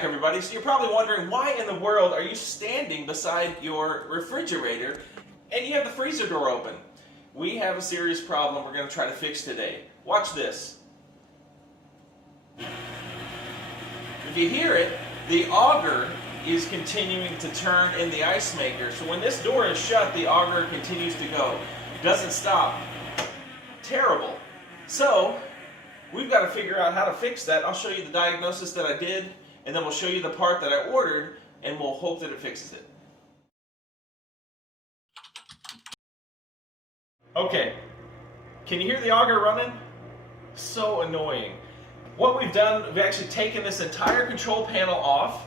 back, everybody. So you're probably wondering, why in the world are you standing beside your refrigerator and you have the freezer door open? We have a serious problem we're going to try to fix today. Watch this. If you hear it, the auger is continuing to turn in the ice maker. So when this door is shut, the auger continues to go. Doesn't stop. Terrible. So we've got to figure out how to fix that. I'll show you the diagnosis that I did, and then we'll show you the part that I ordered, and we'll hope that it fixes it. Okay, can you hear the auger running? So annoying. What we've done, we've actually taken this entire control panel off.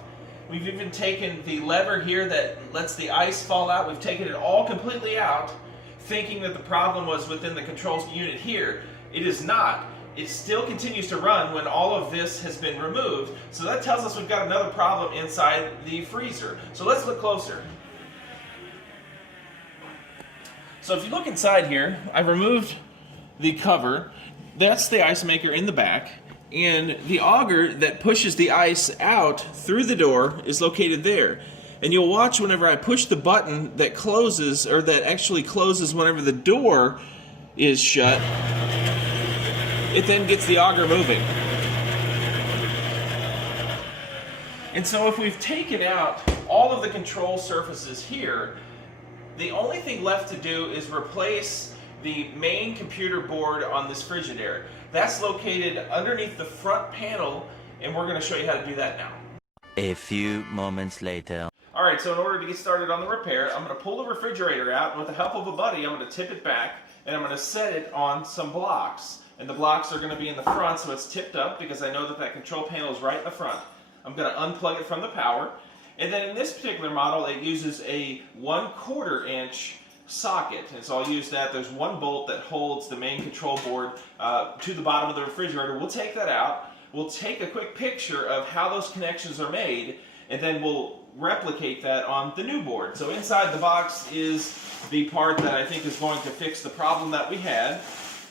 We've even taken the lever here that lets the ice fall out. We've taken it all completely out, thinking that the problem was within the controls unit here. It is not. It still continues to run when all of this has been removed. So that tells us we've got another problem inside the freezer. So let's look closer. So if you look inside here, I've removed the cover. That's the ice maker in the back. And the auger that pushes the ice out through the door is located there. And you'll watch whenever I push the button that closes, or that actually closes whenever the door is shut, it then gets the auger moving. And so if we've taken out all of the control surfaces here, the only thing left to do is replace the main computer board on this Frigidaire. That's located underneath the front panel, and we're going to show you how to do that now. A few moments later. Alright, so in order to get started on the repair, I'm going to pull the refrigerator out, and with the help of a buddy, I'm going to tip it back, and I'm going to set it on some blocks. And the blocks are going to be in the front, so it's tipped up, because I know that that control panel is right in the front. I'm going to unplug it from the power. And then in this particular model, it uses a 1/4 inch socket. And so I'll use that. There's one bolt that holds the main control board to the bottom of the refrigerator. We'll take that out. We'll take a quick picture of how those connections are made, and then we'll replicate that on the new board. So inside the box is the part that I think is going to fix the problem that we had.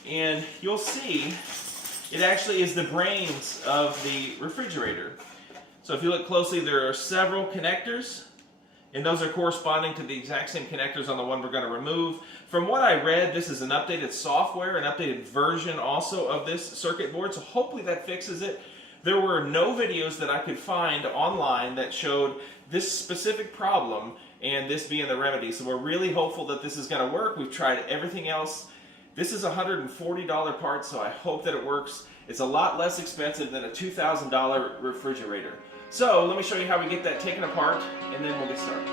And you'll see it actually is the brains of the refrigerator. So if you look closely, there are several connectors, and those are corresponding to the exact same connectors on the one we're going to remove. From what I read, this is an updated software, an updated version also of this circuit board, so hopefully that fixes it. There were no videos that I could find online that showed this specific problem and this being the remedy, so we're really hopeful that this is going to work. We've tried everything else. This is a $140 part, so I hope that it works. It's a lot less expensive than a $2,000 refrigerator. So let me show you how we get that taken apart, and then we'll get started.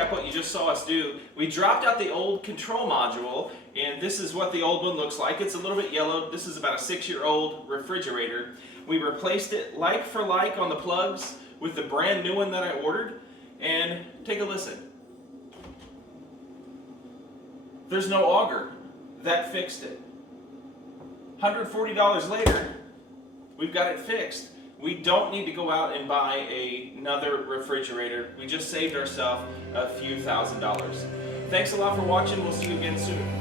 recap what you just saw us do. We dropped out the old control module, and this is what the old one looks like. It's a little bit yellowed. This is about a 6-year-old refrigerator. We replaced it like for like on the plugs with the brand new one that I ordered, and take a listen. There's no auger. That fixed it. $140 later, we've got it fixed. We don't need to go out and buy another refrigerator. We just saved ourselves a few $1,000s. Thanks a lot for watching. We'll see you again soon.